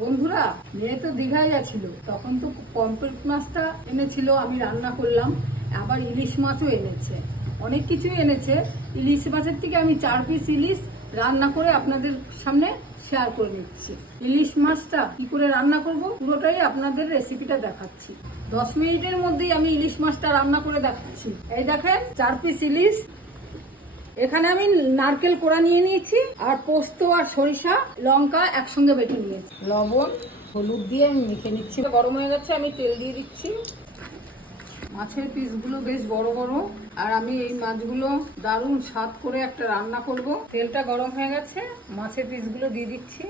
বন্ধুরা, মেয়ে তো দীঘায় গেছিল, তখন তো পমফ্রেট মাছটা এনেছিল, আমি রান্না করলাম। আবার ইলিশ মাছও এনেছে, অনেক কিছুই এনেছে। ইলিশ মাছের থেকে আমি 4 পিস ইলিশ রান্না করে আপনাদের সামনে শেয়ার করে নিচ্ছি। ইলিশ মাছটা কি করে রান্না করব পুরোটাই আপনাদের রেসিপিটা দেখাচ্ছি। 10 মিনিটের মধ্যেই আমি ইলিশ মাছটা রান্না করে দেখাচ্ছি। এই দেখেন 4 পিস ইলিশ। এখানে আমি নারকেল কোড়া নিয়ে নিয়েছি, আর পোস্ত আর সরিষা লঙ্কা একসঙ্গে বেটে নিয়েছি। লবণ হলুদ দিয়ে আমি মেখে নিচ্ছি। গরম হয়ে গেছে, আমি তেল দিয়ে দিচ্ছি। মাছের পিসগুলো বেশ বড় বড়, আর আমি এই মাছগুলো দারুণ স্বাদ করে একটা রান্না করব। তেলটা গরম হয়ে গেছে, মাছের পিসগুলো দিয়ে দিচ্ছি।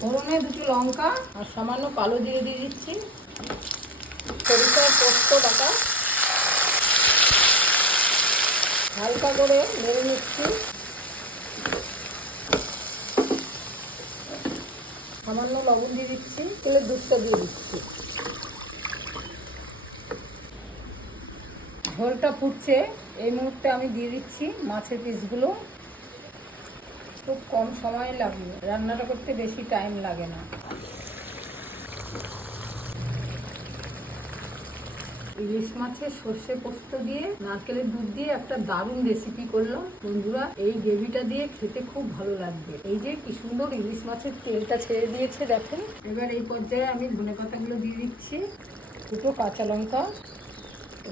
ফোড়নে 2টি লঙ্কা আর সামান্য কালো জিরে দিয়ে দিচ্ছি। সরিষা পোস্ত বাটা হালকা করে নেড়ে নিচ্ছি। সামান্য লবণ দিয়ে দিচ্ছি, তেলের দুধটা দিয়ে দিচ্ছি। ঝোলটা ফুটছে, এই মুহূর্তে আমি দিয়ে দিচ্ছি মাছের পিসগুলো। খুব কম সময় লাগবে, রান্নাটা করতে বেশি টাইম লাগে না। ইলিশ মাছের সর্ষে পোস্ত দিয়ে নারকেলের দুধ দিয়ে একটা দারুণ রেসিপি করলাম বন্ধুরা। এই গ্রেভিটা দিয়ে খেতে খুব ভালো লাগবে। এই যে কি সুন্দর ইলিশ মাছের তেলটা ছেড়ে দিয়েছে দেখেন। এবার এই পর্যায়ে আমি ধনেপাতাগুলো দিয়ে দিচ্ছি, 2টো কাঁচা লঙ্কা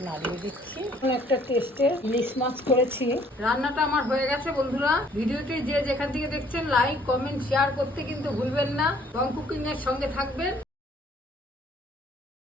নাড়িয়ে দিচ্ছি। একটা টেস্টের ইলিশ মাছ করেছি। রান্নাটা আমার হয়ে গেছে বন্ধুরা। ভিডিওটি যে যেখান থেকে দেখছেন লাইক কমেন্ট শেয়ার করতে কিন্তু ভুলবেন না। রং কুকিং এর সঙ্গে থাকবেন।